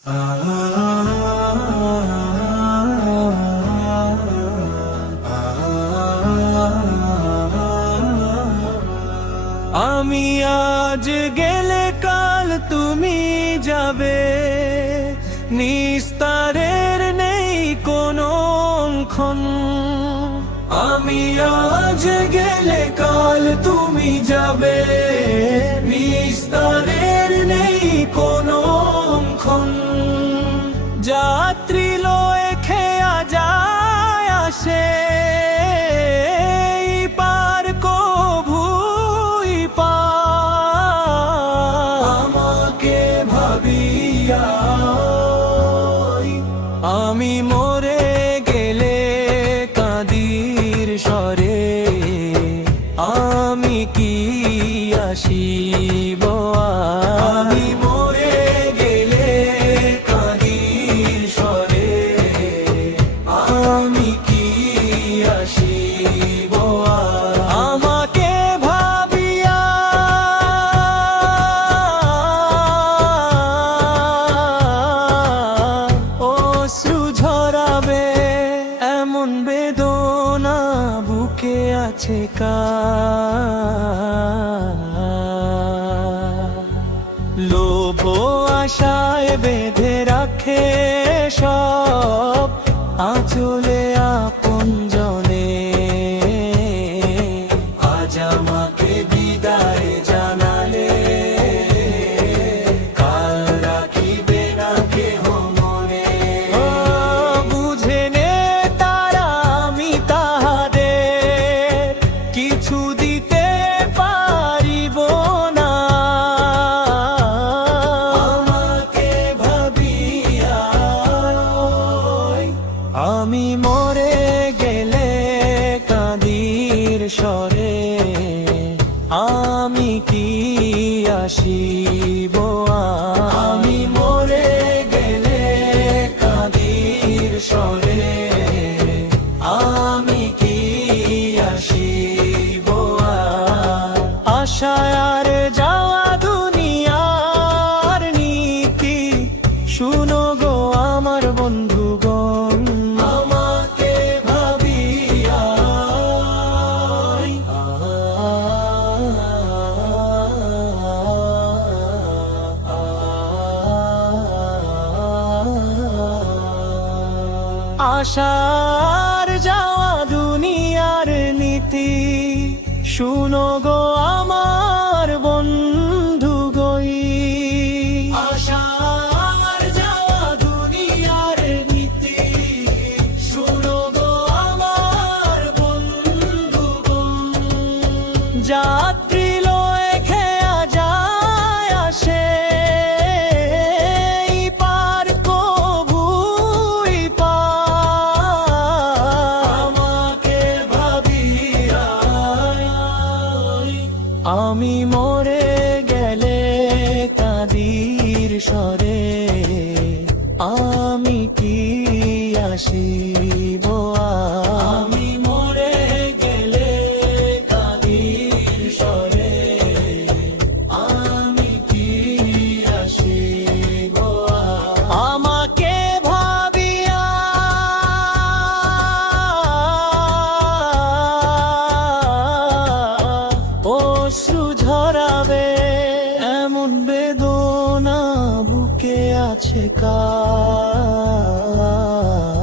আমি আজ গেলে কাল তুমি যাবে, নিস্তারের নেই কোনো ক্ষণ। আমি আজ গেলে কাল তুমি যাবে, নিস্তারের নেই কোনো ক্ষণ। যাত্রী লয়ে খেয়া যায় আসে, পার কভুই পার। আমাকে ভাবিয়া আমি মরে গেলে কাঁদির স্বরে, আমি কি আসিব? আমি মরে গেলে কাঁদির স্বরে, আমি কি আসিব? আমাকে ভাবিয়া অশ্রু ঝরাবে, এমন বেদনা বুকে আছে লোভ আশায় বেঁধে রাখে সব আঁচলে আপন জনে। আজ আমাকে বিদায় জানালে, কাল রাখিবে না কেহ মনে। বুঝে নে তারা আমি তাহাদের কিছু দিতে পারিব না। আমাকে ভাবিয়া আমি মরে গেলে কাঁদির স্বরে, আমি কি আসিব? আমি মরে গেলে কাঁদির স্বরে, আমি কি আসিব? আশায় আর যাওয়া দুনিয়ার নীতি, শুনো গো আমার বন্ধুগণ। আমাকে ভাবিয়া আশার যাওয়া দুনিয়ার নীতি, শুনো গো আমার বন্ধু গই। আশার যাওয়া দুনিয়ার নীতি, শুনো গো আমার বন্ধু গই। যাত্রী লয়ে খেয়া যায় আসে, পার কভুই পার। আমাকে ভাবিয়া আমি মরে গেলে কাঁদির স্বরে, আমি কি আসিব? আমি মরে গেলে কাঁদির স্বরে, আমি কি আসিব? আমাকে ভাবিয়া অশ্রু ঝরাবে, এমন বেদনা বুকে আছে কার।